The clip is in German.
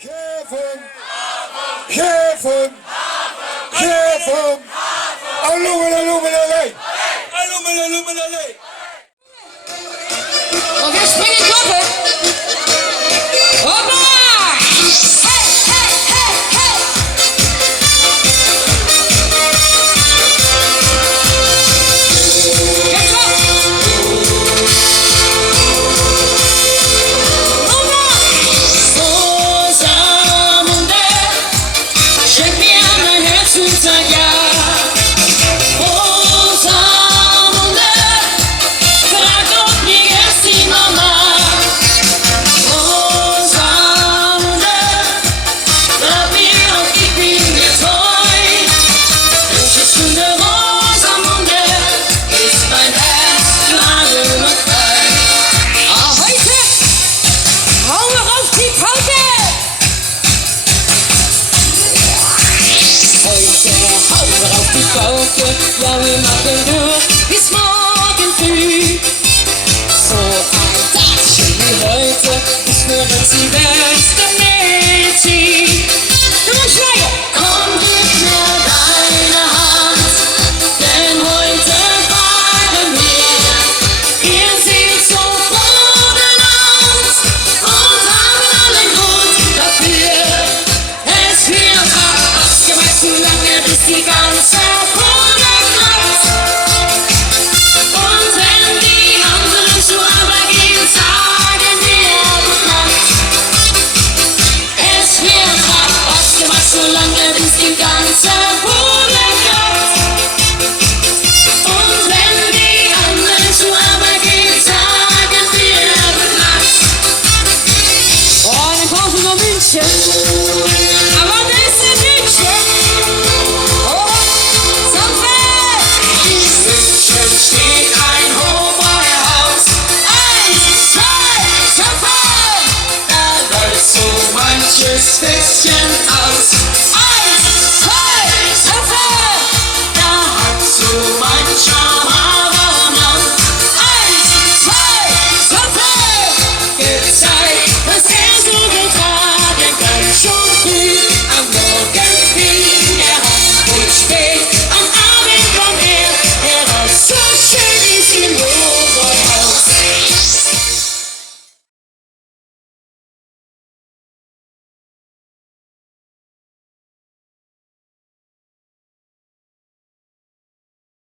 Kevin! Kevin! Kevin! Aluminalei! Aluminalei! Und wir springen Klappe. Hoppla! Hey, hey, hey, hey! Jetzt auf! Hoppla! Rosamunde, schenk mir dein Herz und sag ja. Rosamunde, frag doch nie erst die Mama. Rosamunde, glaub mir und ich bin dir treu. Denn zwischen der Rosamunde ist mein Herz lange noch frei. Aber heute hauen wir auf die Pauke! Heute hauen wir auf die Pauke, ja wir machen durch bis morgen früh. So ein Tag schön wie heute ist für uns die beste Mädchen. Du musst schreien! Komm, gib mir deine Hand, denn heute feiern wir. Wir sind so froh benannt und haben allen Grund dafür. Es wird abgemacht, so lange bis die ganze Bude klappt. Und wenn die anderen zur Arbeit gehen, sagen wir Gute Nacht. Es wird abgemacht, so lange bis die ganze Bude klappt. Und wenn die anderen zur Arbeit gehen, sagen wir Gute Nacht. Oh, dann kaufen wir München. Aber das ist in München. Oh, Sanford. In München steht ein Hochbauhaus. 1, 2, Sanford. Da läuft so manches Festchen aus.